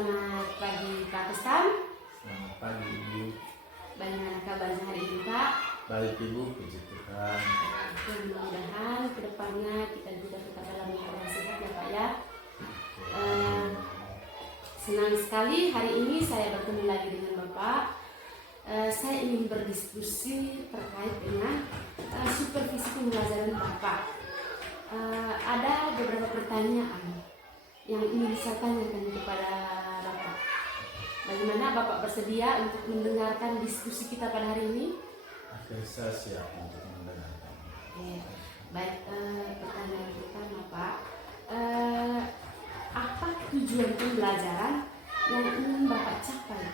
Selamat pagi Pak Kustam. Selamat pagi Ibu. Bagaimana kabarnya hari ini Pak? Baik Ibu, puji Tuhan. Mudah-mudahan kedepannya kita juga tetap dalam keadaan sehat ya Pak ya. Senang sekali hari ini saya bertemu lagi dengan Bapak. Saya ingin berdiskusi terkait dengan supervisi pembelajaran Bapak. Ada beberapa pertanyaan yang ingin saya tanyakan kepada Bapak. Bagaimana Bapak bersedia untuk mendengarkan diskusi kita pada hari ini? Oke, saya siap untuk mendengarkan. Baik, pertanyaan pertama Pak, apa tujuan pembelajaran yang ingin Bapak capai?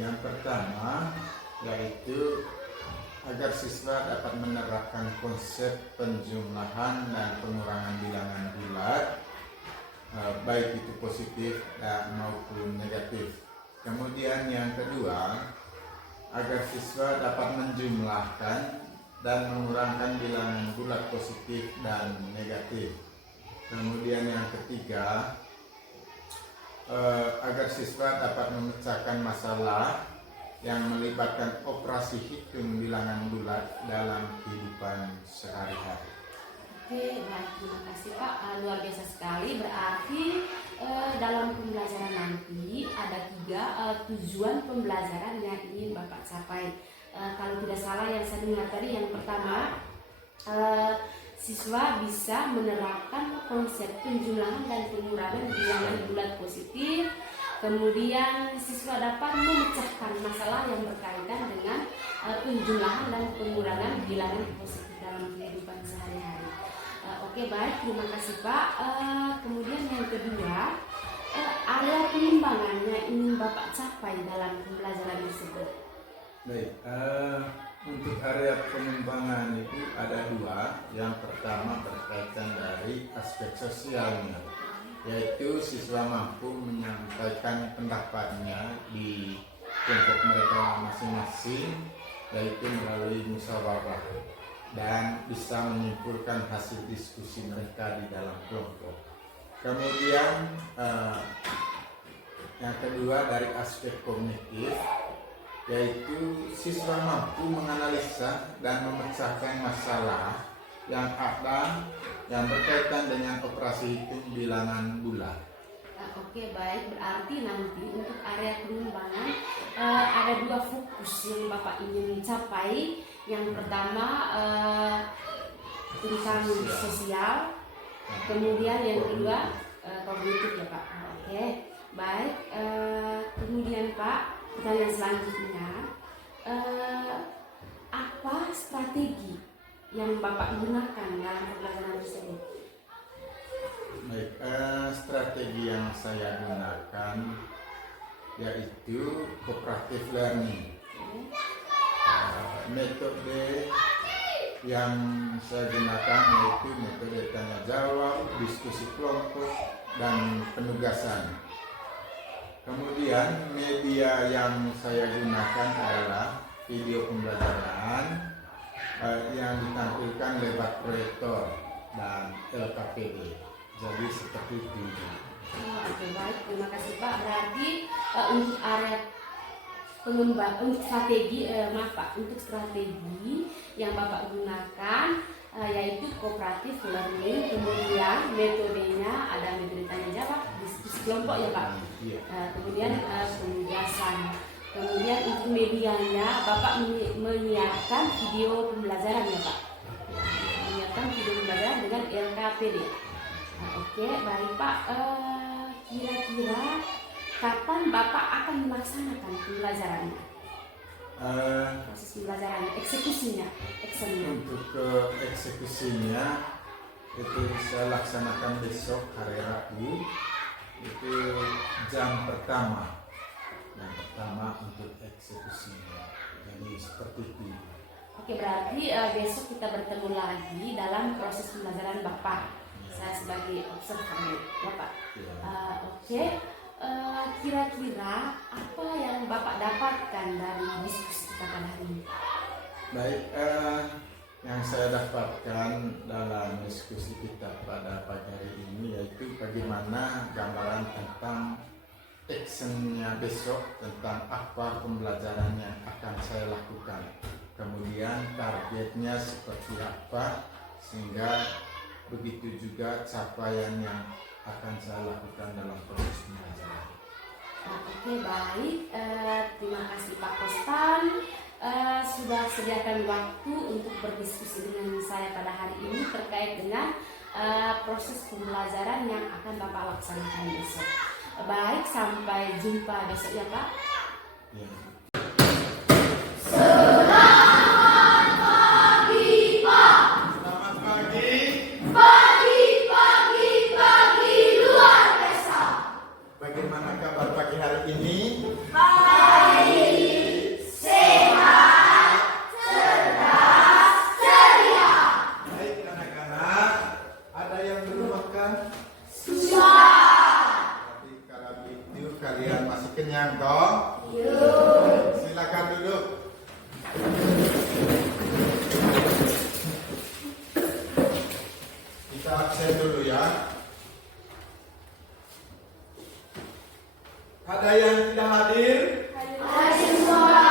Yang pertama yaitu agar siswa dapat menerapkan konsep penjumlahan dan pengurangan bilangan bulat, baik itu positif dan maupun negatif. Kemudian yang kedua, agar siswa dapat menjumlahkan dan mengurangkan bilangan bulat positif dan negatif. Kemudian yang ketiga, agar siswa dapat memecahkan masalah yang melibatkan operasi hitung bilangan bulat dalam kehidupan sehari-hari. Oke, baik, terima kasih Pak. Luar biasa sekali. Berarti dalam pembelajaran nanti ada 3 tujuan pembelajaran yang ingin Bapak capai. Kalau tidak salah yang saya dengar tadi, yang pertama, siswa bisa menerapkan konsep penjumlahan dan pengurangan bilangan bulat positif. Kemudian siswa dapat memecahkan masalah yang berkaitan dengan penjumlahan dan pengurangan bilangan positif dalam kehidupan sehari-hari. Oke, baik, terima kasih Pak. Kemudian yang kedua, area pengembangan yang ingin Bapak capai dalam pembelajaran tersebut. Baik, untuk area pengembangan itu ada 2. Yang pertama berkaitan dari aspek sosialnya, yaitu siswa mampu menyampaikan pendapatnya di kelompok mereka masing-masing, yaitu melalui musyawarah, dan bisa menyimpulkan hasil diskusi mereka di dalam kelompok. Kemudian yang kedua dari aspek kognitif, yaitu siswa mampu menganalisa dan memecahkan masalah yang ada yang berkaitan dengan operasi hitung bilangan bulat. Oke, baik, berarti nanti untuk area pengembangan ada 2 fokus yang Bapak ingin capai. Yang pertama tentang sosial, kemudian yang kedua kognitif ya Pak. Oke, baik. Kemudian Pak, pertanyaan selanjutnya, apa strategi yang Bapak gunakan dalam pembelajaran tersebut? Baik, strategi yang saya gunakan yaitu cooperative learning. Metode yang saya gunakan yaitu metode tanya jawab, diskusi kelompok, dan penugasan. Kemudian media yang saya gunakan adalah video pembelajaran yang ditampilkan lewat proyektor dan LKPD. Jadi seperti itu. Oke, baik, terima kasih Pak. Berarti untuk area pengembangan, untuk strategi, untuk strategi yang Bapak gunakan yaitu cooperative learning. Kemudian metodenya ada metode tanya jawab, diskusi kelompok ya Pak. Kemudian penugasan. Kemudian untuk medianya Bapak menyiapkan video pembelajaran ya Pak. Menyiapkan video pembelajaran dengan LKPD. Oke, baik Pak. Kira-kira kapan Bapak akan melaksanakan pembelajarannya? Proses pembelajarannya, eksekusinya, actionnya. Untuk eksekusinya itu saya laksanakan besok hari Rabu, itu jam pertama. Yang pertama untuk eksekusinya. Jadi seperti itu. Oke, berarti besok kita bertemu lagi dalam proses pembelajaran Bapak. Saya sebagai observer Bapak. Oke, kira-kira apa yang Bapak dapatkan dari diskusi kita pada hari ini? Baik, yang saya dapatkan dalam diskusi kita pada pagi hari ini yaitu bagaimana gambaran tentang actionnya besok tentang apa pembelajaran yang akan saya lakukan. Kemudian targetnya seperti apa, sehingga begitu juga capaian yang akan saya lakukan dalam proses pembelajaran. Oke, baik. Terima kasih Pak Kostan sudah sediakan waktu untuk berdiskusi dengan saya pada hari ini terkait dengan proses pembelajaran yang akan Bapak laksanakan besok. Baik, sampai jumpa besok ya Pak. Ya. Selamat pagi, Pak. Selamat pagi. Pagi luar biasa. Bagaimana kabar pagi hari ini? Baik, sehat, cerdas, ceria. Baik anak-anak, ada yang belum makan? Sudah. Tapi kalau gitu kalian masih kenyang toh? Yuk. Silakan duduk. Kita absen dulu ya. Ada yang tidak hadir? Hai semua.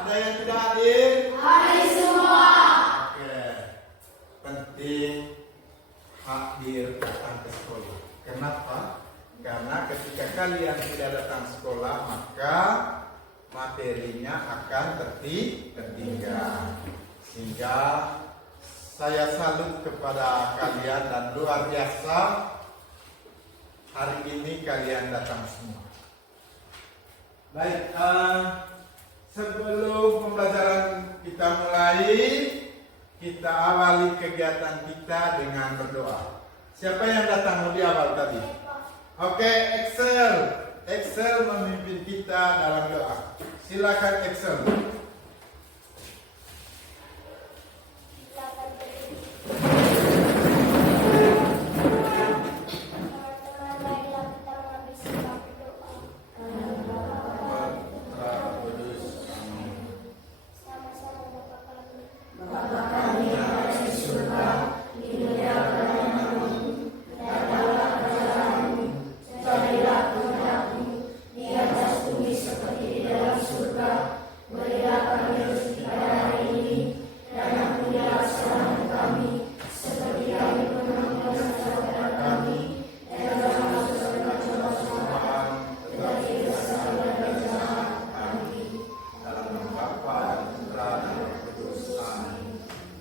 Ada yang tidak hadir? Hai semua. Oke. Penting hadir datang ke sekolah. Kenapa? Karena ketika kalian tidak datang sekolah, maka materinya akan tertinggal. Sehingga saya salut kepada kalian dan luar biasa hari ini kalian datang semua. Baik, sebelum pembelajaran kita mulai, kita awali kegiatan kita dengan berdoa. Siapa yang datang lebih awal tadi? Oke, Excel memimpin kita dalam doa. Silakan Excel.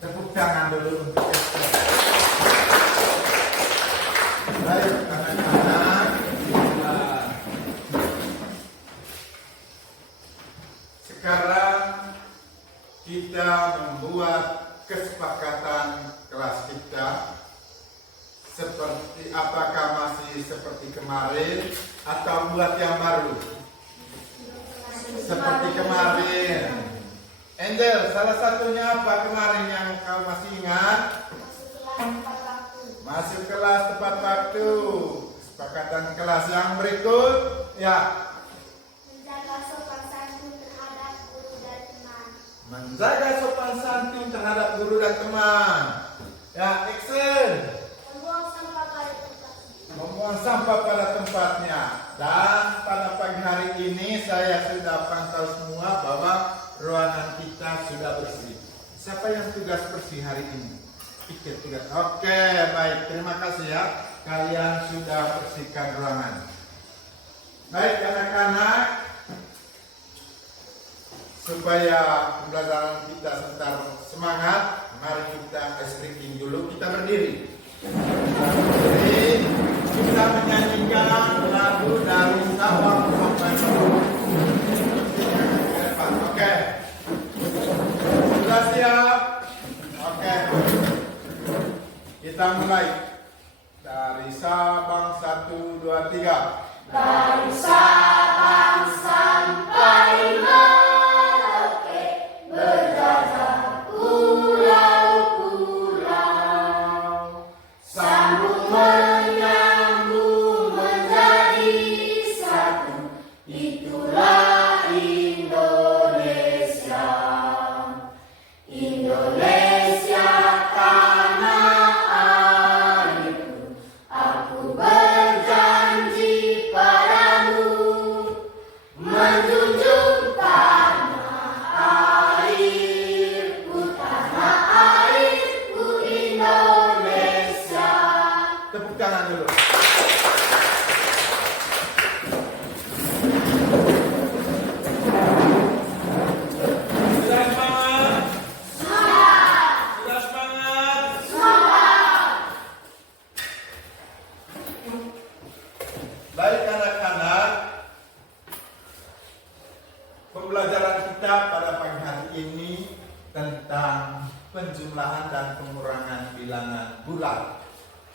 Tepuk tangan dulu untuk Excel. Baik anak-anak, sekarang kita membuat kesepakatan kelas kita. Seperti apakah masih seperti kemarin atau buat yang baru? Seperti kemarin. Angel, salah satunya apa kemarin yang kau masih ingat? Masuk kelas tepat waktu. Kesepakatan kelas yang berikut, ya. Menjaga sopan santun terhadap guru dan teman. Menjaga sopan santun terhadap guru dan teman. Ya, Excel. Membuang sampah pada tempat. Membuang sampah pada tempatnya. Dan pada pagi hari ini saya sudah pantau semua bahwa ruangan kita sudah bersih. Siapa yang tugas bersih hari ini? Ikut tugas. Oke, baik. Terima kasih ya. Kalian sudah bersihkan ruangan. Baik anak-anak. Supaya pembelajaran kita tetap semangat, mari kita stretching dulu. Kita berdiri. Kita menyanyikan lagu dari Sabang sampai Merauke. Oke. Sudah siap? Oke. Kita mulai. Dari Sabang 1, 2, 3. Dari Sabang sampai Merauke, berjajah pulau-pulau, sambung menyambung menjadi satu, itulah Indonesia. Indonesia tanah airku, aku berjanji padamu.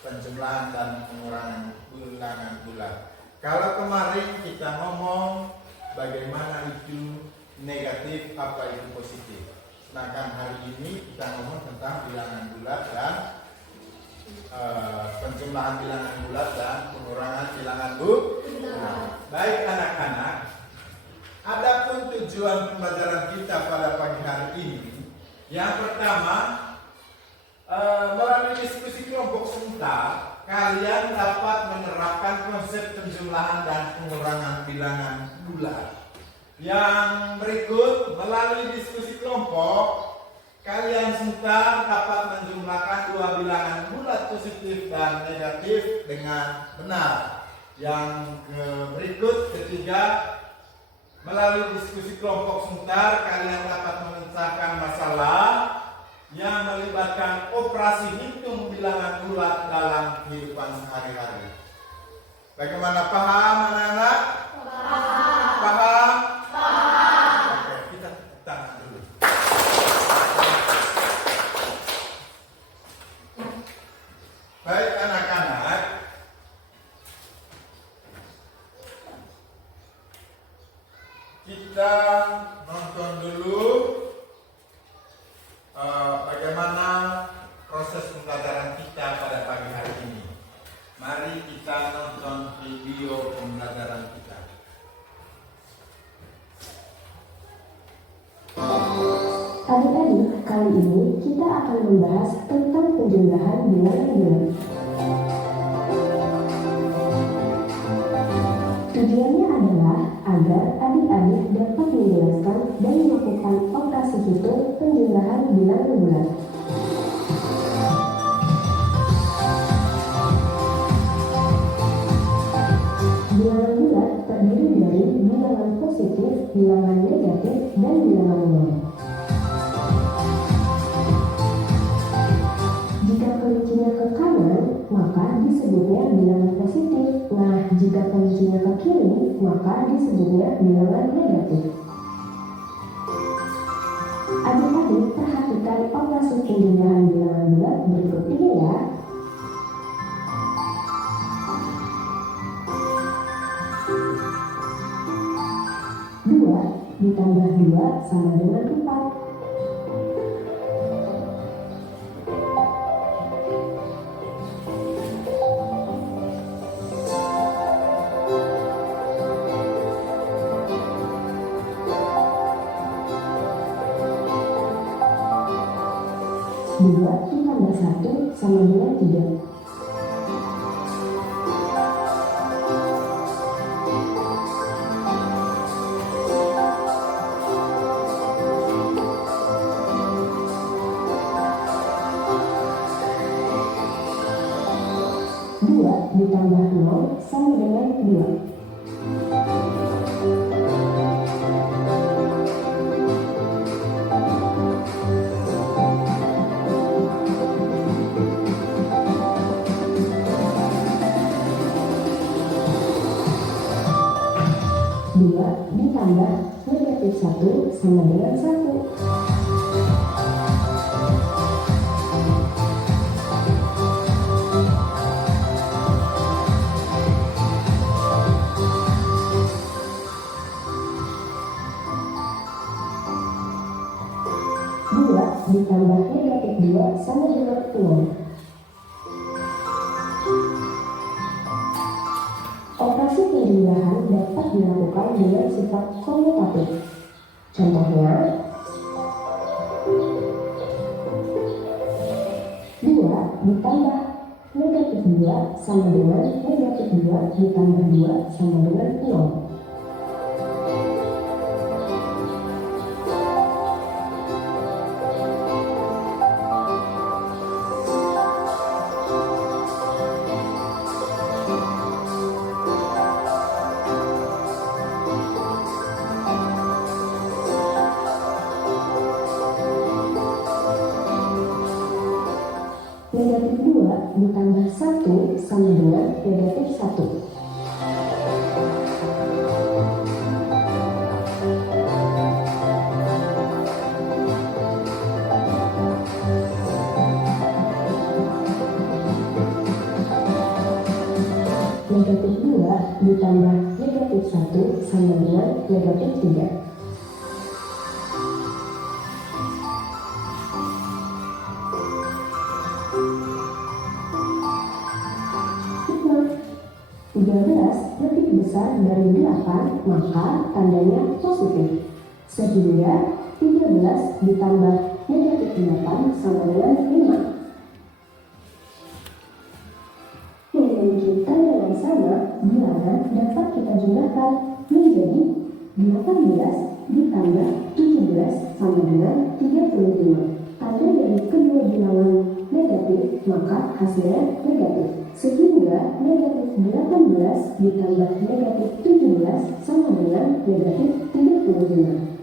penjumlahan dan pengurangan bilangan bulat. Kalau kemarin kita ngomong bagaimana itu negatif, apa itu positif. Sedangkan hari ini kita ngomong tentang bilangan bulat dan penjumlahan bilangan bulat dan pengurangan bilangan bulat. Baik anak-anak, adapun tujuan pembelajaran kita pada pagi hari ini, yang pertama, melalui diskusi kelompok sebentar, kalian dapat menerapkan konsep penjumlahan dan pengurangan bilangan bulat. Yang berikut, melalui diskusi kelompok, kalian sebentar dapat menjumlahkan dua bilangan bulat positif dan negatif dengan benar. Yang berikut, ketiga, melalui diskusi kelompok sebentar, kalian dapat memecahkan masalah yang melibatkan operasi hitung bilangan bulat dalam kehidupan sehari-hari. Bagaimana, paham anak-anak? Paham? Oke, kita tepuk tangan dulu. Baik anak-anak, kita nonton dulu bagaimana proses pembelajaran kita pada pagi hari ini. Mari kita nonton video pembelajaran kita. Adik-adik, kali ini kita akan membahas tentang penjumlahan bilangan bulat. Tujuannya adalah agar adik-adik dapat menjelaskan dan melakukan operasi hitung penjumlahan bilangan bulat. Bilangan bulat terdiri dari bilangan positif, bilangan negatif, dan bilangan nol. Jika kelincinya ke kanan, maka disebutnya bilangan positif. Nah, jika kelincinya ke kiri, maka disebutnya bilangan negatif. Adik-adik, perhatikan operasi penjumlahan bilangan bulat berikut ini ya. 2 ditambah 2 sama dengan 4. 2 ditambah 1 sama dengan 3. 2 ditambah 0 sama dengan 2. 2 ditambah negatif 1 sama dengan 1. 2 ditambah negatif 2 sama dengan 0. Operasi penjumlahan dapat dilakukan dengan sifat komutatif. Contohnya, 2 ditambah negatif 2 sama dengan negatif 2 ditambah 2 sama dengan 0. Negatif 2 ditambah 1 sama dengan negatif 1. negatif 2 ditambah negatif 1 sama dengan negatif 3. Hikmah 13 lebih besar dari 8, maka tandanya positif. Sehingga 13 ditambah negatif 8 sama dengan 5. Memiliki tanda yang sama, bilangan dapat kita jumlahkan menjadi 18 ditambah 17 sama dengan 35. Tanda dari kedua bilangan negatif, maka hasilnya negatif. Sehingga negatif 18 ditambah negatif 17 sama dengan negatif 35.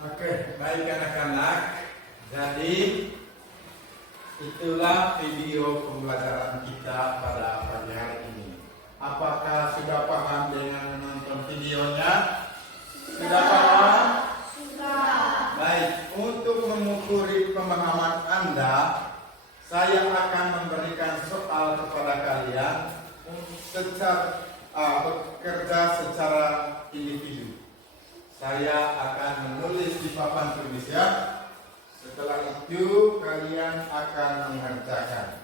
Oke, baik anak-anak. Jadi itulah video pembelajaran kita pada pagi hari ini. Apakah sudah paham dengan menonton videonya? Sudah paham? Sudah. Baik, untuk mengukur pemahaman Anda, saya akan memberikan soal kepada kalian secara bekerja secara individu. Saya akan menulis di papan tulis ya. Setelah itu kalian akan mengerjakan.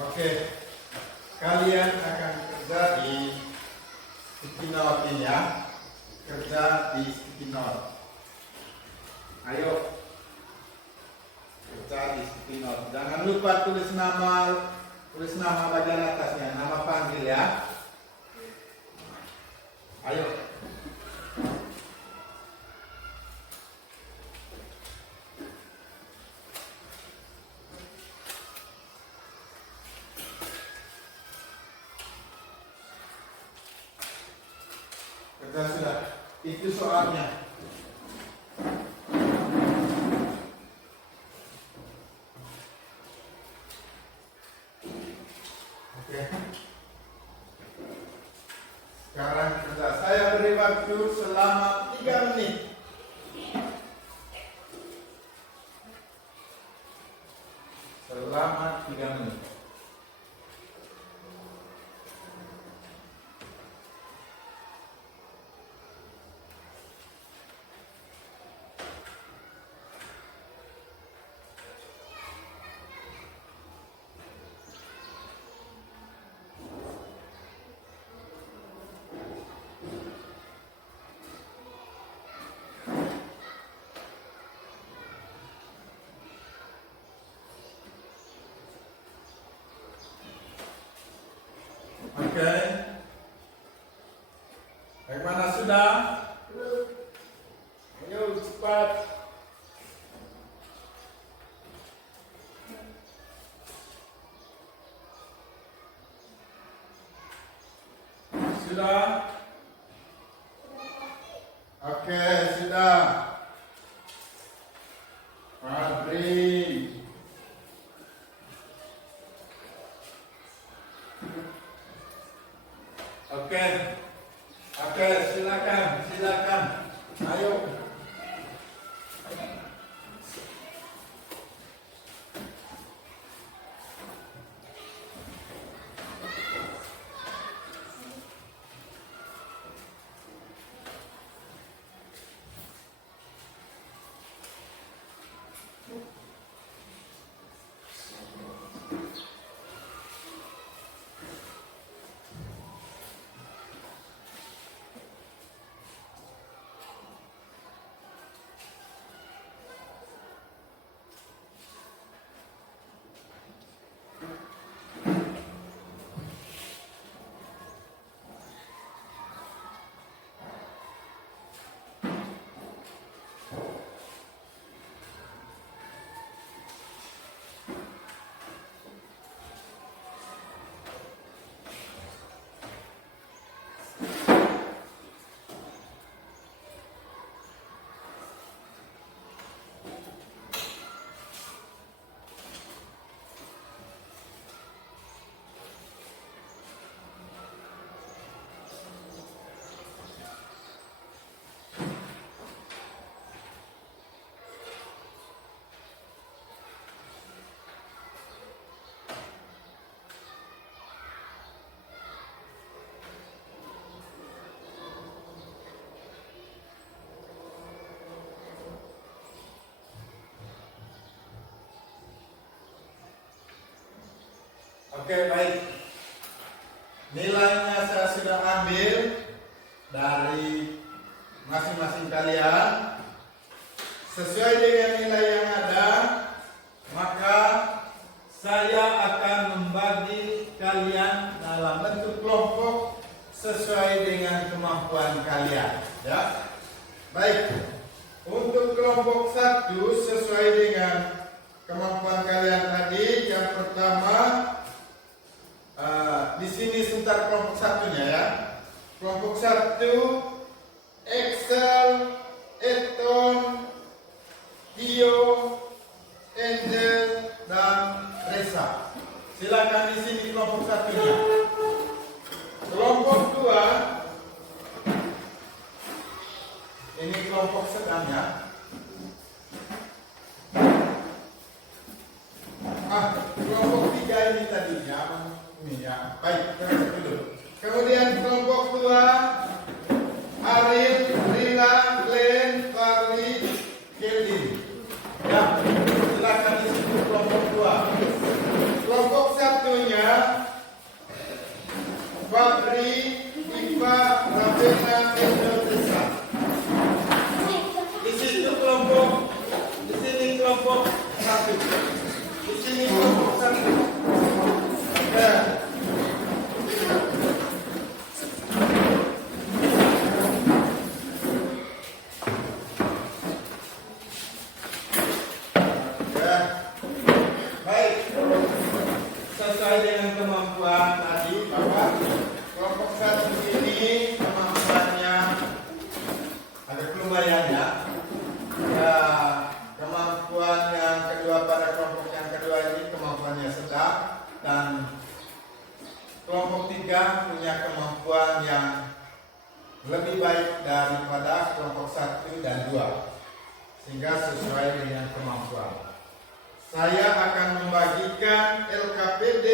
Oke, kalian akan kerja di sticky note ini ya. Kerja di sticky note. Ayo, kerja di sticky note. Jangan lupa tulis nama bagian atasnya, nama panggil ya. Ayo. Kerja sudah. Itu soalnya. Oke. Sekarang kerja. Saya beri waktu selama 3 menit. Selama 3 menit. Oke. Bagaimana sudah? Ayo cepat. Sudah? Oke, sudah. Fadri. Oke, silakan. Ayo. Oke, baik. Nilainya saya sudah ambil dari masing-masing kalian. Sesuai dengan nilai yang ada, maka saya akan membagi kalian dalam bentuk kelompok sesuai dengan kemampuan kalian, ya. Baik. Untuk kelompok 1 sesuai dengan kemampuan kalian tadi, yang pertama di sini sebentar kelompok 1-nya ya. Kelompok 1 Excel, Eton, Tio, Angel, dan Reza. Silakan di sini kelompok 1-nya. Kelompok 2 ini kelompok sedangnya. Kelompok 3 ini tadinya ini ya. Baik, terus dulu. Kemudian kelompok 2 Arif, Rila, Glenn, Farli, Kelly. Ya, silakan di situ kelompok 2. Kelompok 1-nya Fabri, Iva, Ravena, Angel, Tessa. Di situ kelompok, di sini kelompok 1. Di sini kelompok 1. Oke. Sesuai dengan kemampuan tadi, bahwa kelompok 1 ini kemampuannya ada lumayan ya. Kemampuan yang kedua pada kelompok yang kedua ini kemampuannya sedang, dan kelompok 3 punya kemampuan yang lebih baik daripada kelompok 1 dan 2, sehingga sesuai dengan kemampuan. Saya akan membagikan LKPD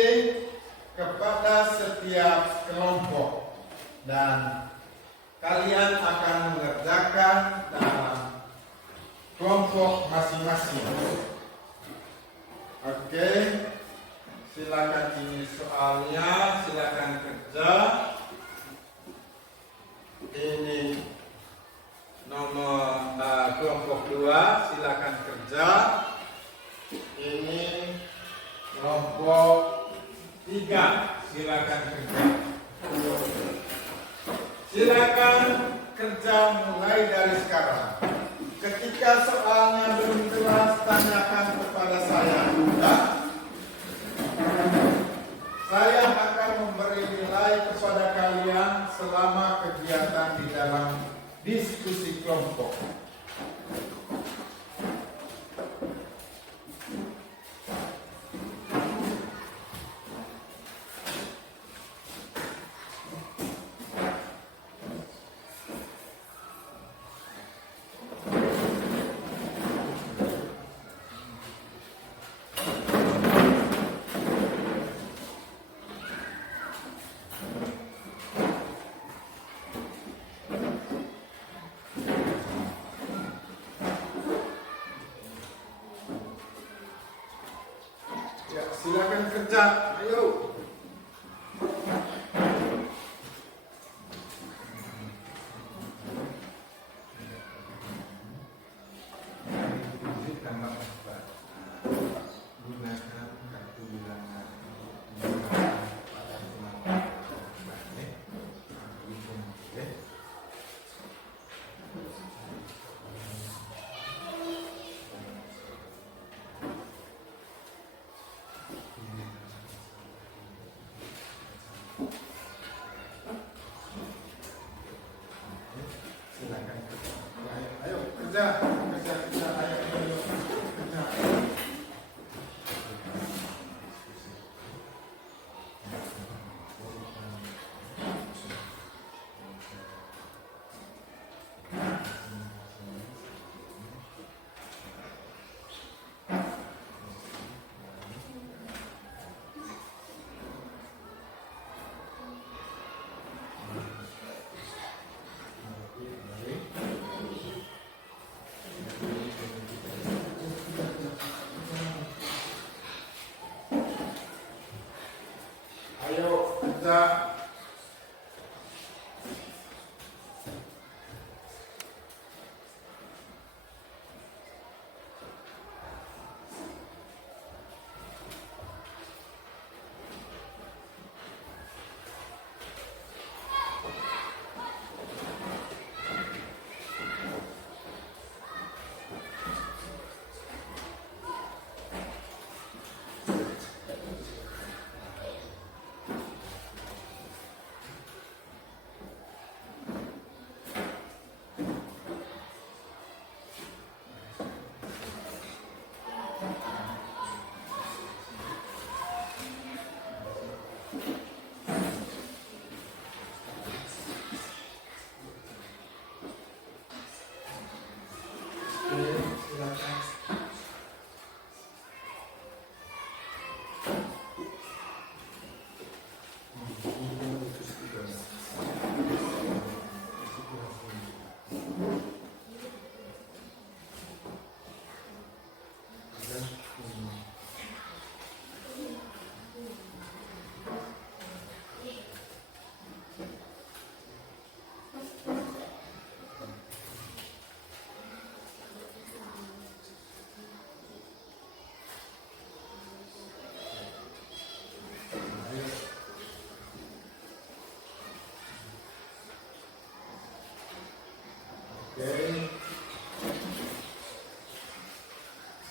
kepada setiap kelompok dan kalian akan mengerjakan dalam kelompok masing-masing. Oke, silakan ini soalnya, silakan kerja. Ini nomor kelompok 2, silakan kerja. Ini kelompok 3, silakan kerja. Silakan kerja mulai dari sekarang. Ketika soalnya belum jelas, tanyakan kepada saya. Ya? Saya akan memberi nilai kepada kalian selama kegiatan di dalam diskusi kelompok. Silakan kerja, ayo. Gunakan kartu bilangan. kita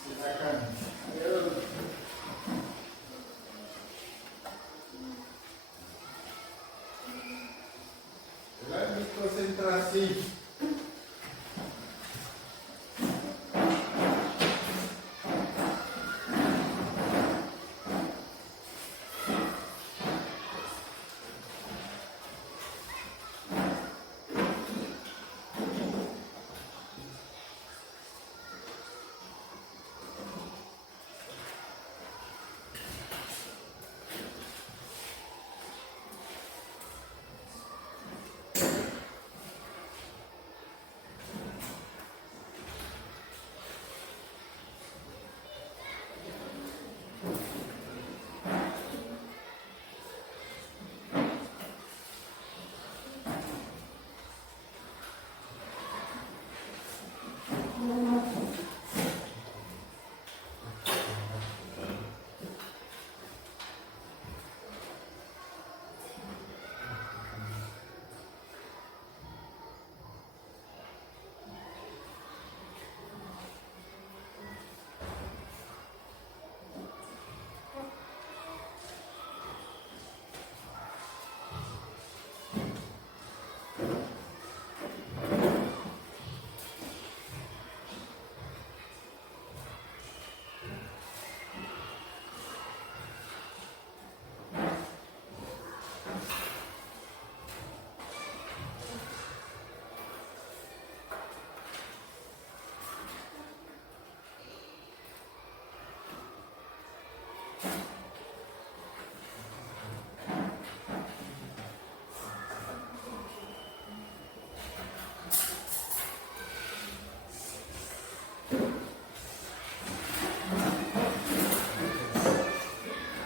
silakan. Ayo. Lagi konsentrasi.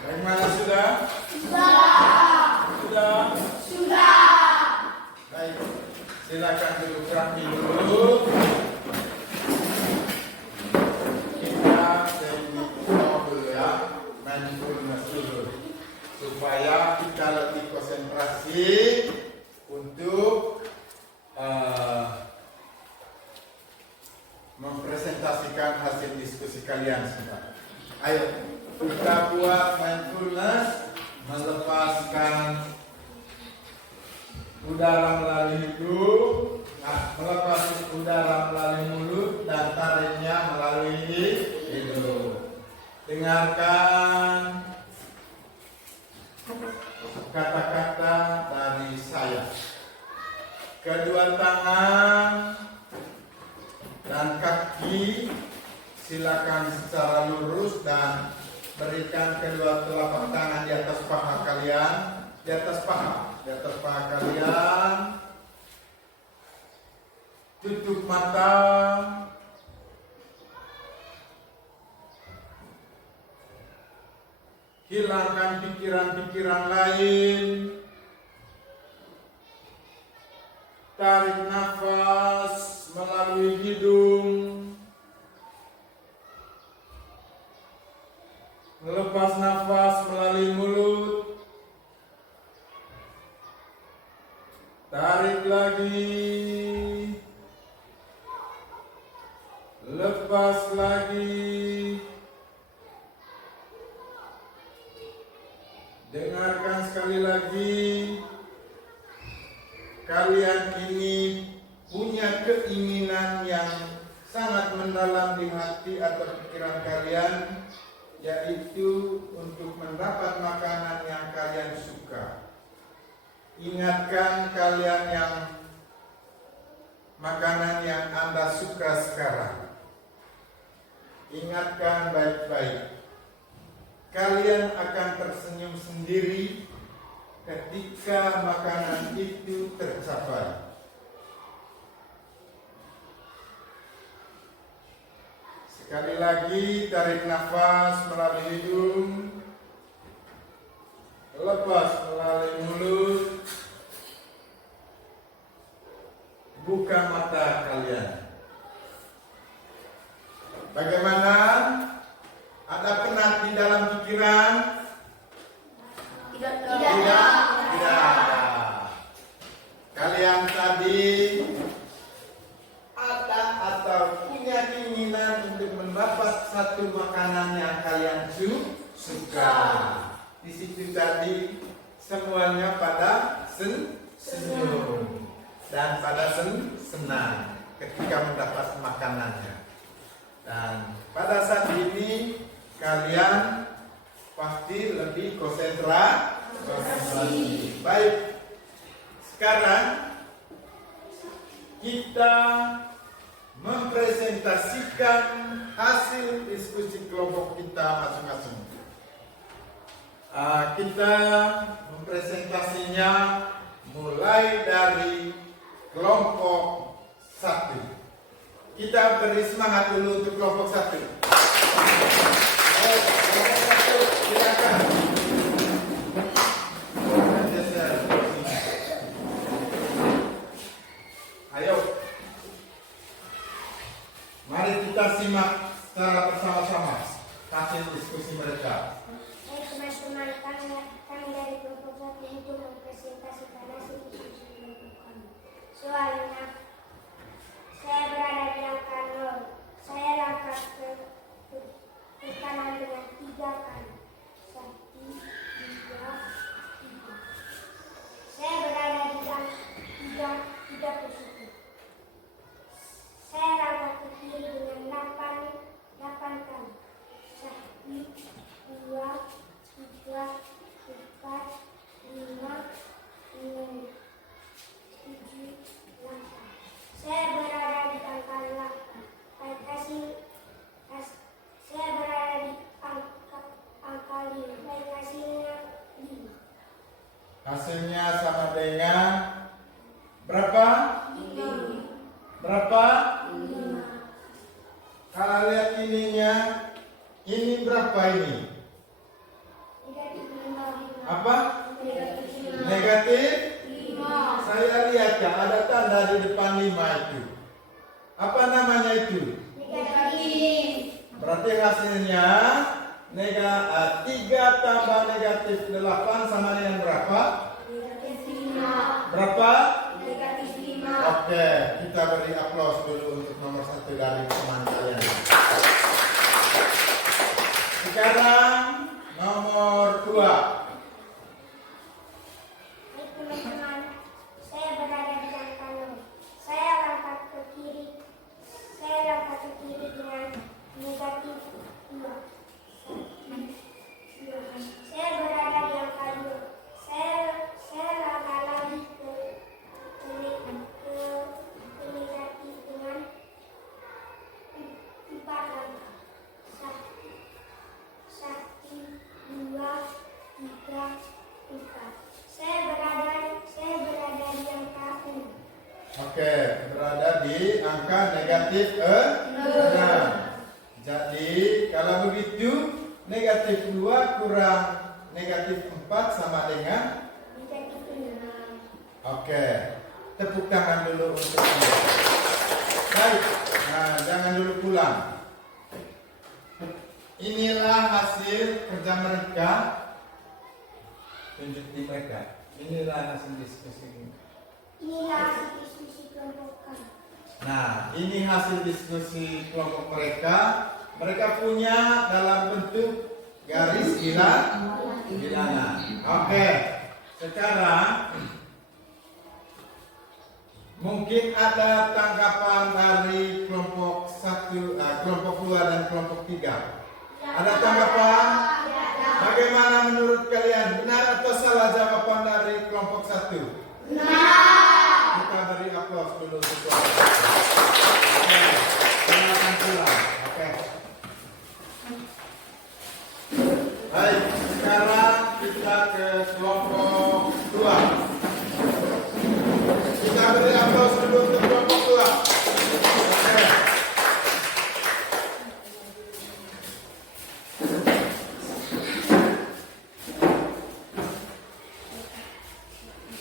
Bagaimana sudah? Sudah. Baik, silakan duduk rapi dulu. Kita dulu ya, mindfulness dulu, supaya kita lebih konsentrasi untuk mempresentasikan hasil diskusi kalian semua. Ayo, kita buat mindfulness, melepaskan udara melalui hidung, melepas udara melalui mulut dan tariknya melalui hidung. Dengarkan kata-kata dari saya. Kedua tangan dan kaki silakan secara lurus dan berikan kedua telapak tangan di atas paha kalian, di atas paha kalian. Tutup mata. hilangkan pikiran-pikiran lain. Tarik nafas melalui hidung, lepas nafas melalui mulut. Tarik lagi, lepas lagi. Dengarkan sekali lagi. Kalian ini punya keinginan yang sangat mendalam di hati atau pikiran kalian, yaitu untuk mendapat makanan yang kalian suka. Ingatkan kalian yang makanan yang Anda suka sekarang. Ingatkan baik-baik. Kalian akan tersenyum sendiri ketika makanan itu tercapai. Sekali lagi, tarik nafas melalui hidung, lepas melalui mulut. Buka mata kalian. Bagaimana? Ada penat di dalam pikiran? Tidak. Kalian tadi ada atau punya keinginan untuk mendapat satu makanan yang kalian suka. Di situ tadi semuanya pada senyum dan pada senang ketika mendapat makanannya. Dan pada saat ini kalian pasti lebih konsentrasi. Baik, sekarang kita mempresentasikan hasil diskusi kelompok kita masing-masing. Kita mempresentasinya mulai dari kelompok 1. Kita beri semangat dulu untuk kelompok 1. Kelompok 1, silakan. Ayo, mari kita simak secara bersama-sama hasil diskusi mereka. Teman-teman, kami dari kelompok 1 itu mempresentasikan hasil diskusi kelompok kami. Soalnya, saya berada di angka 0. Saya langkah ke kanan dengan 3 kali. 1, 2, 3. Saya berada di angka 3 positif. Saya langkah ke kiri dengan 8 kali. 1, 2, 3, 4, 5, 6, 7, 8. Saya berada di angka 8. Saya berada di angka 5. Baik, hasilnya 5. Hasilnya sama dengan berapa? 5. Berapa? 5. Kalau lihat ininya, ini berapa ini? Negatif 5. Apa? Negatif 5. Negatif? 5. Saya lihat ya, ada tanda di depan 5 itu. Apa namanya itu? Negatif. Berarti hasilnya 3 tambah negatif 8 sama dengan berapa? Negatif 5. Berapa? Negatif 5. Oke, kita beri aplaus dulu untuk nomor 1 dari teman kalian. Sekarang nomor 2. Baik, teman-teman, saya berada di angka 0. Saya langkah ke kiri. Saya langkah ke kiri dengan negatif 2. Saya berada di angka 2. Saya langkah lagi ke negatif dengan 4 langkah. 1, 2, 3, 4. Saya berada di angka 6. Oke, berada di angka negatif 6. Jadi, kalau begitu, Negatif 2 kurang negatif 4 sama dengan? Negatif 6. Oke, tepuk tangan dulu untuk Anda. Baik, nah jangan dulu pulang. Inilah hasil kerja mereka. Tunjuk di mereka. Inilah hasil diskusi. Inilah hasil diskusi kelompokan. Nah, ini hasil diskusi kelompok mereka. Mereka punya dalam bentuk garis bilangan. Oke, sekarang mungkin ada tanggapan dari kelompok 1, kelompok 2 dan kelompok 3. Ada tanggapan? Bagaimana menurut kalian? Benar atau salah jawaban dari kelompok 1? Benar. Kita beri aplaus dulu untuk kelompok 1. Oke, silakan pulang. Oke. Baik, sekarang kita ke kelompok 2. Kita beri aplaus dulu untuk kelompok 2. Oke.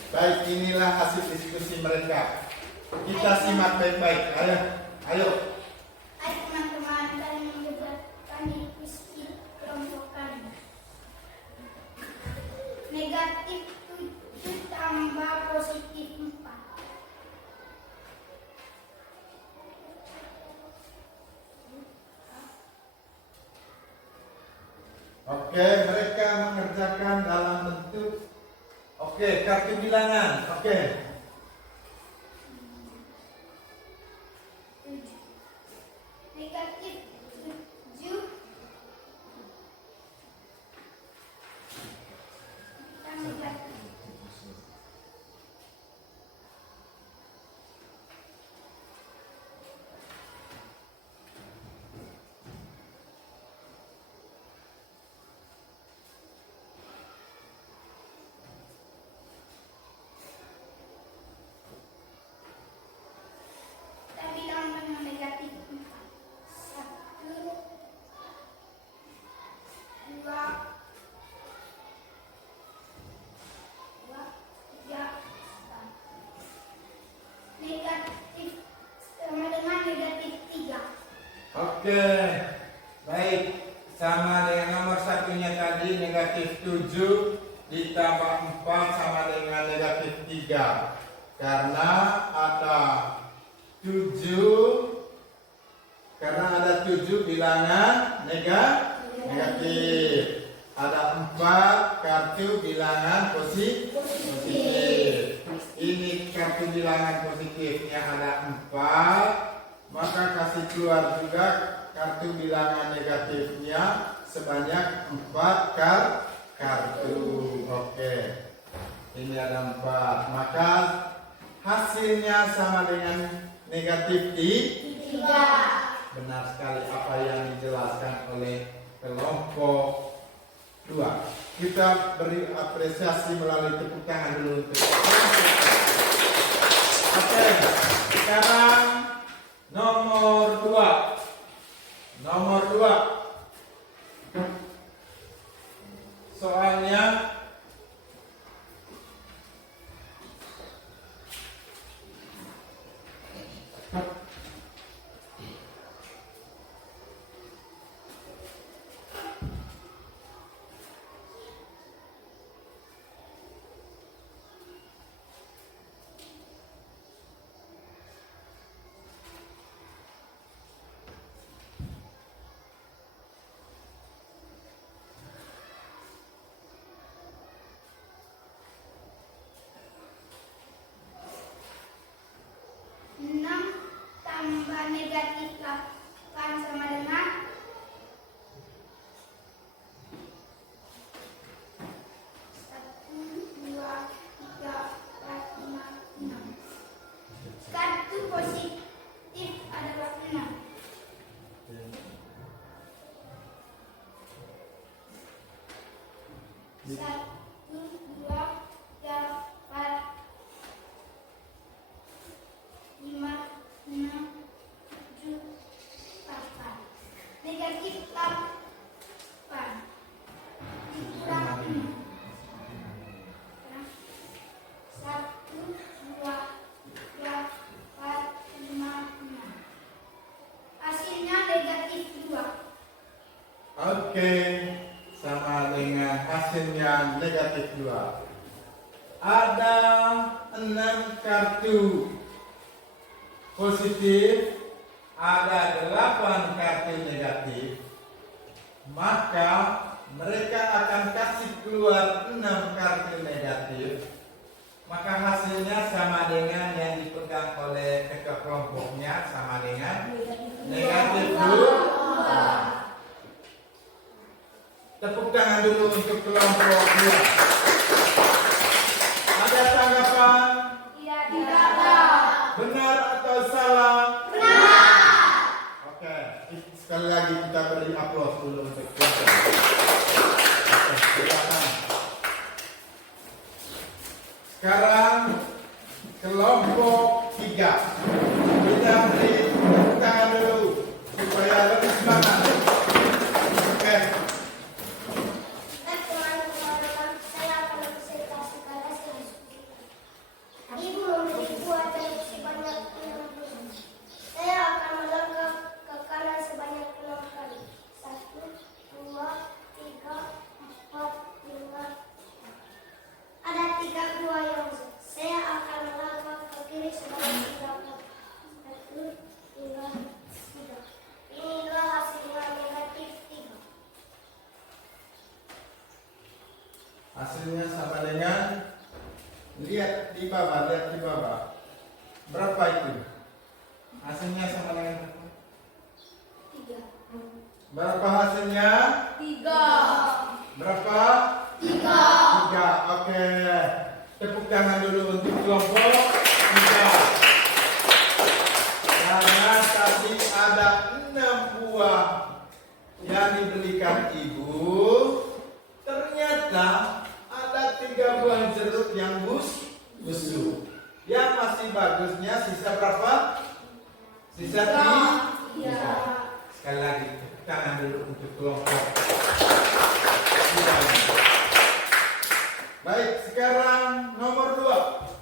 Baik, inilah hasil diskusi mereka. Kita simak baik-baik. Ayo. Hai teman-teman, kami mendebatkan diskusi kelompokan. Negatif 7 tambah positif 4. Oke, mereka mengerjakan dalam bentuk kartu bilangan. Negatif 7 tambah kita bilang dengan negatif 4. 1 2 3 4. Negatif sama dengan negatif 3. Oke, baik. Sama dengan nomor satunya tadi, negatif 7 ditambah 4 sama dengan negatif 3. Karena ada 7 bilangan negatif. Ada 4 kartu bilangan positif. Ini kartu bilangan positifnya ada 4. Maka kasih keluar juga kartu bilangan negatifnya sebanyak 4 kartu. Oke. Ini ada 4. Maka hasilnya sama dengan negatif 3. Benar sekali apa yang dijelaskan oleh kelompok 2. Kita beri apresiasi melalui tepuk tangan dulu untuk Oke, sekarang nomor 2. Soalnya ada 6 kartu positif, ada 8 kartu negatif, maka mereka akan kasih keluar 6 kartu negatif. Maka hasilnya sama dengan yang dipegang oleh ketua kelompoknya, sama dengan negatif 2. Tepuk tangan dulu untuk kelompok 2. Ada tanggapan? Tidak ada. Benar atau salah? Benar. Oke, sekali lagi kita beri aplaus dulu untuk kelompok. Oke, silakan. Sekarang kelompok 3. Kita beri tepuk tangan dulu supaya lebih semangat. Oke. Teman-teman, saya akan presentasi pada diskusi. Ibu memberi buah jeruk sebanyak 6 buah. Saya akan melangkah ke kanan sebanyak 6 kali. 1, 2, 3, 4, 5. Ada 3 buah yang besar. Saya akan melangkah ke kiri sebanyak 3 kali. 1, 2, 3. Inilah hasilnya negatif 3. Hasilnya sama dengan, lihat di bawah. Berapa itu? Hasilnya sama dengan berapa? 3. Berapa hasilnya? 3. Berapa? 3. 3. Oke. Tepuk tangan dulu untuk kelompok 3. Karena tadi ada 6 buah yang dibelikan ibu, ternyata ada 3 buah jeruk yang busuk. Yang masih bagusnya sisa berapa? Sisa 3. Sekali lagi tepuk tangan dulu untuk kelompok 3. Baik, sekarang nomor 2.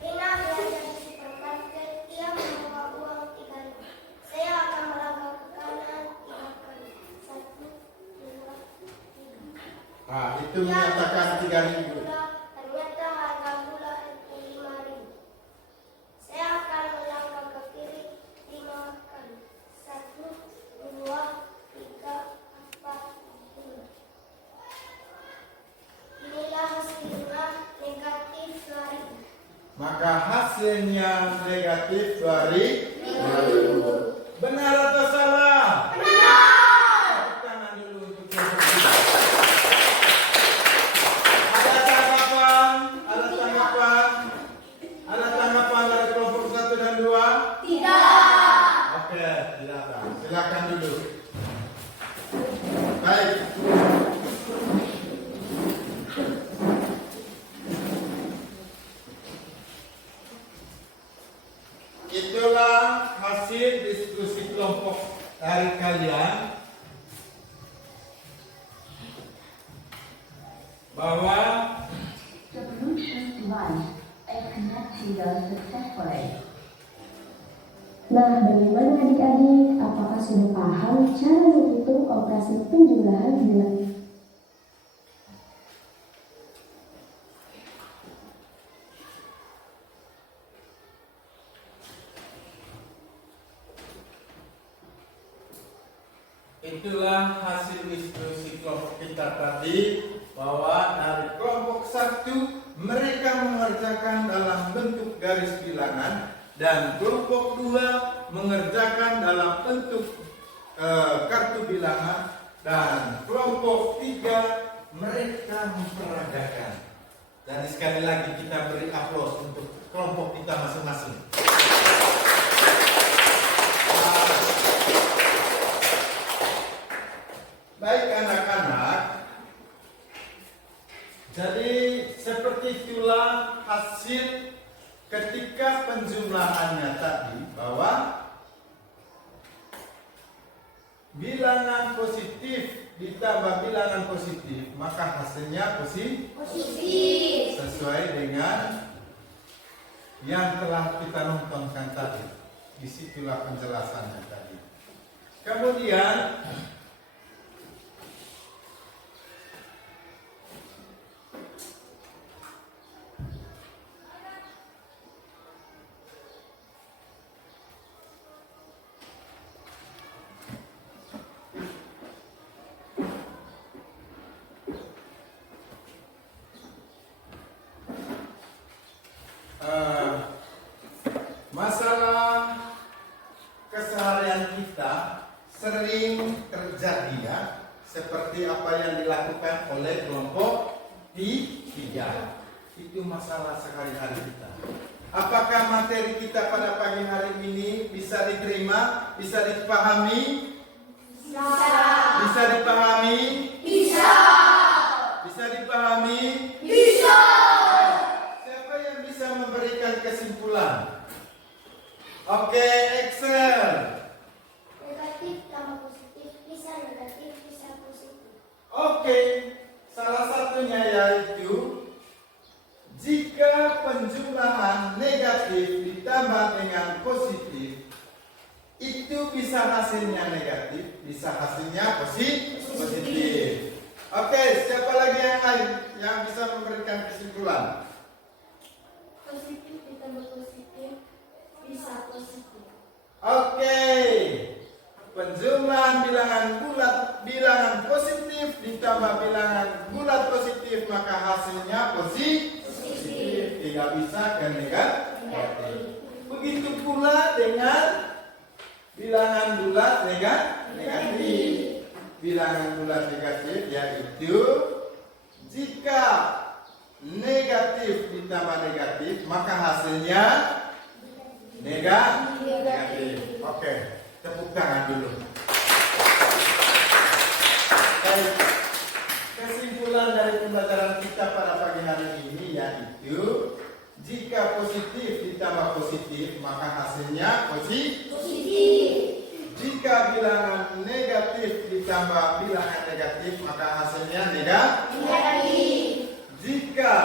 Rina belajar di supermarket. Ia membawa uang 3.000. Saya akan melangkah ke kanan 3 kali. 1, 2, 3. Nah, itu menyatakan 3.000. Ternyata harga gula 5.000. Saya akan melangkah ke kiri 5 kali. 1, 2, 3, 4, 5. Inilah hasilnya negatif 2.000. Maka hasilnya negatif 2.000. Benar atau salah? Benar. Tepuk tangan dulu untuk kelompok 3. Ada tanggapan? Ada tanggapan dari kelompok 1 dan 2? Tidak. Oke, tidak ada. Silakan dulu. Baik. Itulah hasil diskusi kelompok dari kalian, bahwa The Bluetooth device is connected successfully. Nah, bagaimana adik-adik? Apakah sudah paham cara menghitung operasi penjumlahan bilangan? itulah hasil diskusi kelompok kita tadi, bahwa dari kelompok 1 mereka mengerjakan dalam bentuk garis bilangan, dan kelompok 2 mengerjakan dalam bentuk kartu bilangan, dan kelompok 3 mereka memperagakan. Dan sekali lagi kita beri aplaus untuk kelompok kita masing-masing. Baik anak-anak, jadi seperti itulah hasil ketika penjumlahannya tadi, bahwa bilangan positif ditambah bilangan positif, maka hasilnya positif sesuai dengan yang telah kita nontonkan tadi. Disitulah penjelasannya tadi. Kemudian oleh kelompok 3. Itu masalah sehari-hari kita. Apakah materi kita pada pagi hari ini bisa diterima, bisa dipahami? Bisa dipahami? Bisa dipahami? Bisa. Siapa yang bisa memberikan kesimpulan? Oke, Excel. Negatif tambah positif bisa negatif bisa positif. Oke, salah satunya yaitu jika penjumlahan negatif ditambah dengan positif, itu bisa hasilnya negatif, bisa hasilnya positif. Oke, siapa lagi yang lain yang bisa memberikan kesimpulan? Positif ditambah positif bisa positif. Oke, penjumlahan bilangan bulat, bilangan positif ditambah bilangan bulat positif, maka hasilnya positif. Tidak bisa ke negatif. Begitu pula dengan bilangan bulat negatif. Bilangan bulat negatif yaitu jika negatif ditambah negatif, maka hasilnya negatif. Oke, tepuk tangan dulu. Baik. Kesimpulan dari pembelajaran kita pada pagi hari ini yaitu jika positif ditambah positif, maka hasilnya positif. Jika bilangan negatif ditambah bilangan negatif, maka hasilnya negatif. Jika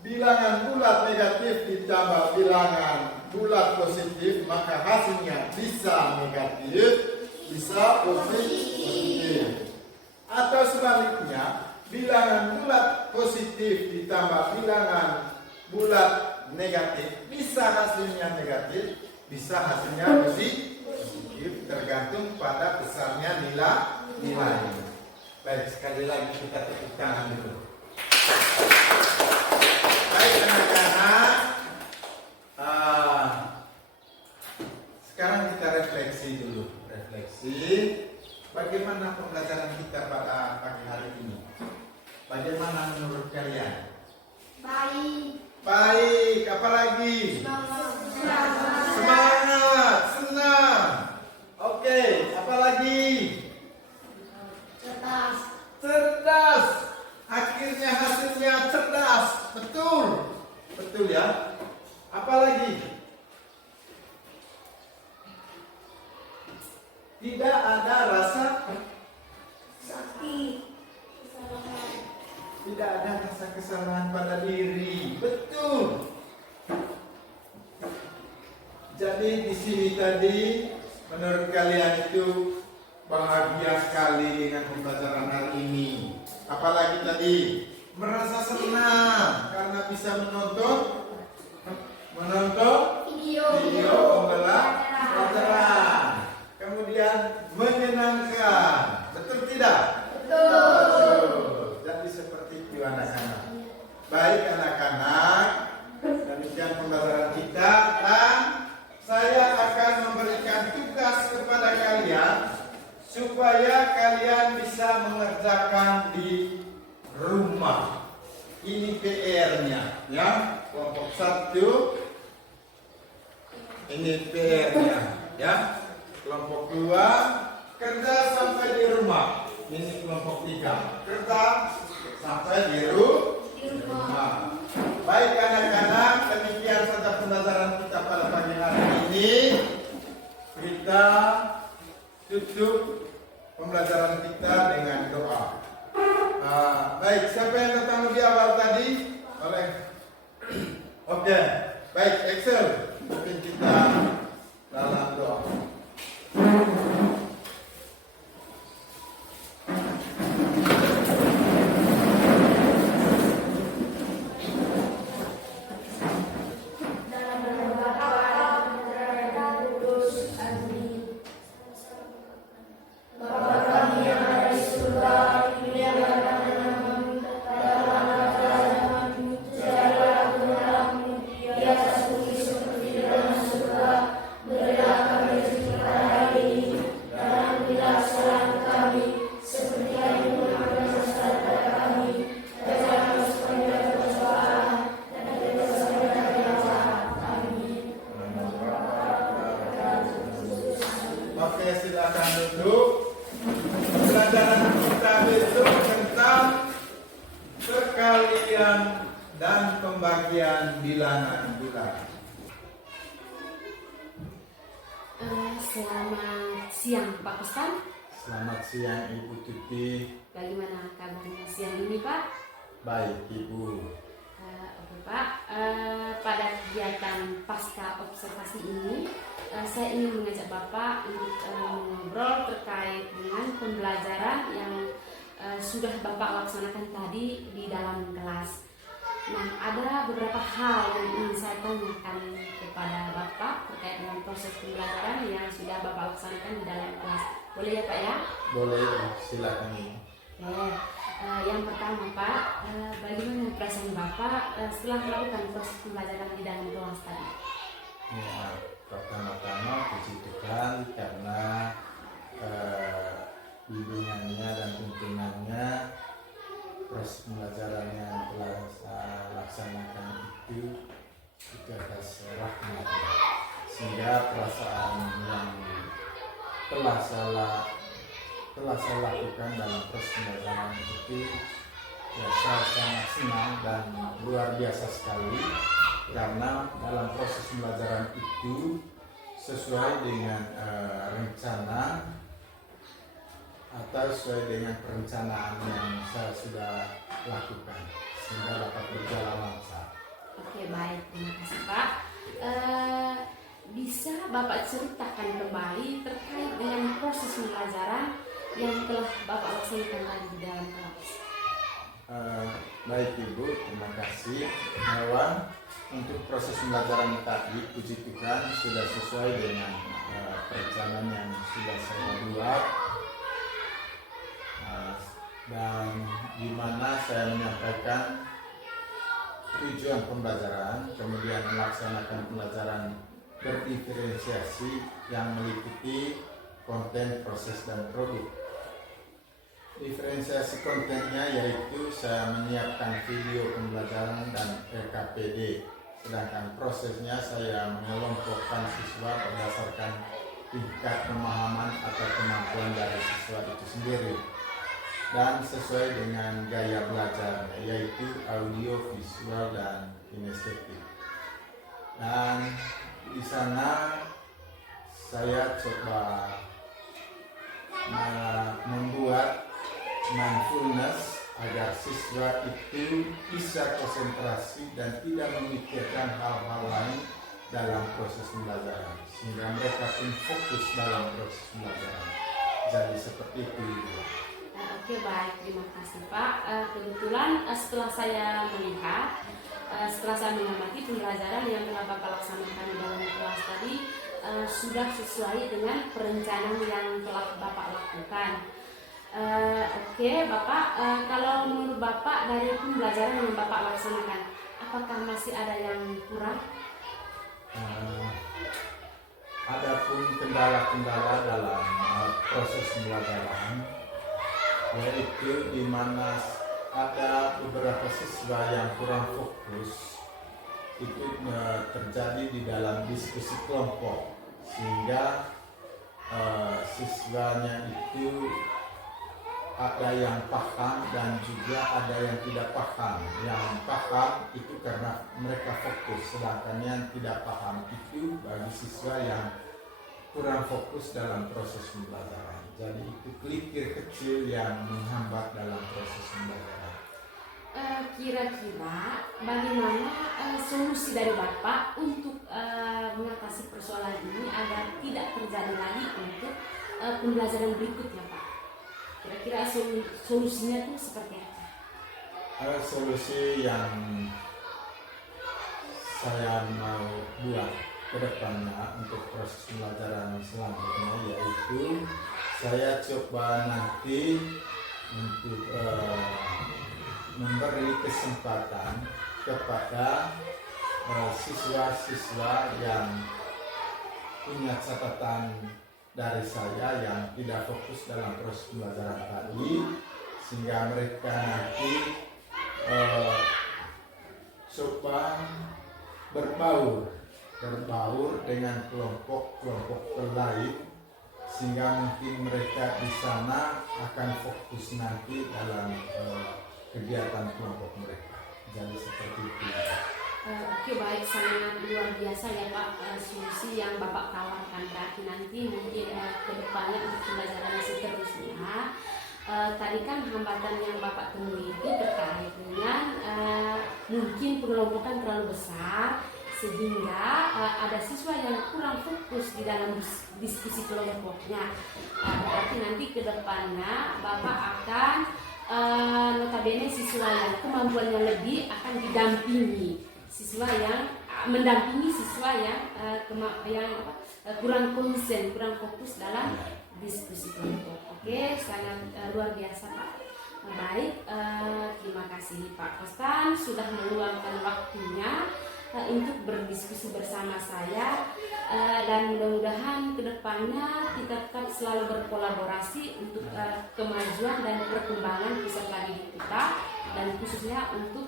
bilangan bulat negatif ditambah bilangan bulat positif, maka hasilnya bisa negatif, bisa positif. Atau sebaliknya, bilangan bulat positif ditambah bilangan bulat negatif, bisa hasilnya negatif, bisa hasilnya positif, tergantung pada besarnya nilai. Baik, sekali lagi kita tepuk tangan dulu. Baik anak-anak, sekarang kita refleksi dulu. Bagaimana pembelajaran kita pada pagi hari ini? Bagaimana menurut kalian? Baik, apalagi? Semangat, senang. Oke, apalagi? Cerdas. Akhirnya hasilnya cerdas. Betul ya. Apalagi? Tidak ada rasa Sakit. tidak ada rasa kesalahan pada diri. Betul. Jadi di sini tadi menurut kalian itu bahagia sekali dengan pembelajaran hari ini. Apalagi tadi merasa senang karena bisa menonton video pembelajaran. Kemudian menyenangkan. Betul tidak? Betul. Jadi seperti itu anak-anak. Baik anak-anak, demikian pembelajaran kita dan saya akan memberikan tugas kepada kalian supaya kalian bisa mengerjakan di rumah. Ini PR-nya ya. Kelompok 1 ini PR-nya ya. Kelompok 2 kerja sampai di rumah. Ini kelompok 3 kerja sampai di rumah. Baik anak-anak, demikian saja pembelajaran kita pada pagi hari ini. Kita tutup pembelajaran kita dengan doa. Baik, siapa yang datang lebih awal tadi? Oke, baik Excel, mungkin kita dalam doa. Biasa seperti dalam surga. Pengertian dan pembagian bilangan bulan. Selamat siang Pak Kustan. Selamat siang Ibu Tuti. Bagaimana kabarnya siang ini Pak? Baik Ibu. Oke Pak, pada kegiatan pasca observasi ini saya ingin mengajak Bapak untuk mengobrol terkait dengan pembelajaran yang sudah Bapak laksanakan tadi di dalam kelas. Nah, ada beberapa hal yang ingin saya tanyakan kepada Bapak terkait dengan proses pembelajaran yang sudah Bapak laksanakan di dalam kelas. Boleh ya Pak ya? Boleh, silakan. Oke. Yang pertama Pak, bagaimana perasaan Bapak setelah melakukan proses pembelajaran di dalam kelas tadi? Ya, pertama-tama puji Tuhan karena bimbingannya dan tuntunannya proses pembelajaran yang telah saya laksanakan itu atas rahmat, sehingga perasaan yang telah saya lakukan dalam proses pembelajaran itu ya, saya sangat senang dan luar biasa sekali, karena dalam proses pembelajaran itu sesuai dengan rencana atau sesuai dengan perencanaan yang saya sudah lakukan, sehingga dapat berjalan lancar. Oke, baik, terima kasih Pak. Bisa Bapak ceritakan kembali terkait dengan proses pembelajaran yang telah Bapak laksanakan tadi di dalam kelas? Baik Ibu, terima kasih. Bahwa untuk proses pembelajaran tadi, puji Tuhan sudah sesuai dengan perencanaan yang sudah saya buat, dan di mana saya menyampaikan tujuan pembelajaran, kemudian melaksanakan pembelajaran berdiferensiasi yang meliputi konten, proses, dan produk. Diferensiasi kontennya yaitu saya menyiapkan video pembelajaran dan RKPD, sedangkan prosesnya saya mengelompokkan siswa berdasarkan tingkat pemahaman atau kemampuan dari siswa itu sendiri dan sesuai dengan gaya belajarnya, yaitu audio, visual, dan kinestetik. Dan di sana saya coba membuat mindfulness agar siswa itu bisa konsentrasi dan tidak memikirkan hal-hal lain dalam proses pembelajaran, sehingga mereka pun fokus dalam proses pembelajaran. Jadi seperti itu. Oke, baik, terima kasih Pak. Kebetulan setelah saya melihat, setelah saya mengamati pembelajaran yang telah Bapak laksanakan di dalam kelas tadi, sudah sesuai dengan perencanaan yang telah Bapak lakukan. Oke Bapak, kalau menurut Bapak dari pembelajaran yang Bapak laksanakan, apakah masih ada yang kurang? Adapun kendala-kendala dalam proses pembelajaran, yaitu di mana ada beberapa siswa yang kurang fokus, itu terjadi di dalam diskusi kelompok, sehingga siswanya itu ada yang paham dan juga ada yang tidak paham. Yang paham itu karena mereka fokus, sedangkan yang tidak paham itu bagi siswa yang kurang fokus dalam proses pembelajaran. Jadi itu kelikir kecil yang menghambat dalam proses pembelajaran. Kira-kira bagaimana solusi dari Bapak untuk mengatasi persoalan ini agar tidak terjadi lagi untuk pembelajaran berikutnya Pak? Kira-kira solusinya itu seperti apa? Solusi yang saya mau buat ke depannya untuk proses pembelajaran selanjutnya, yaitu saya coba nanti untuk memberi kesempatan kepada siswa-siswa yang punya catatan dari saya yang tidak fokus dalam proses pembelajaran tadi, sehingga mereka nanti coba berbaur dengan kelompok-kelompok lain, sehingga mungkin mereka di sana akan fokus nanti dalam kegiatan kelompok mereka. jadi seperti itu. Oke, baik, sangat luar biasa ya Pak, solusi yang Bapak tawarkan. Berarti nanti mungkin ke depannya untuk pembelajaran seterusnya, tadi kan hambatan yang Bapak temui itu terkait dengan mungkin pengelompokan terlalu besar sehingga ada siswa yang kurang fokus di dalam diskusi kelompoknya. Berarti nanti ke depannya Bapak akan notabene siswa yang kemampuannya lebih akan didampingi, siswa yang mendampingi siswa yang kurang konsen, kurang fokus dalam diskusi kelompok. Oke, sangat luar biasa Pak. Baik, terima kasih Pak Kostan sudah meluangkan waktunya untuk berdiskusi bersama saya, dan mudah-mudahan kedepannya kita tetap selalu berkolaborasi untuk kemajuan dan perkembangan peserta didik kita, dan khususnya untuk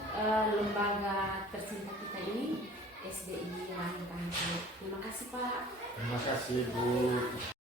lembaga tercinta kita ini, SDI Langkah. Terima kasih Pak. Terima kasih Bu.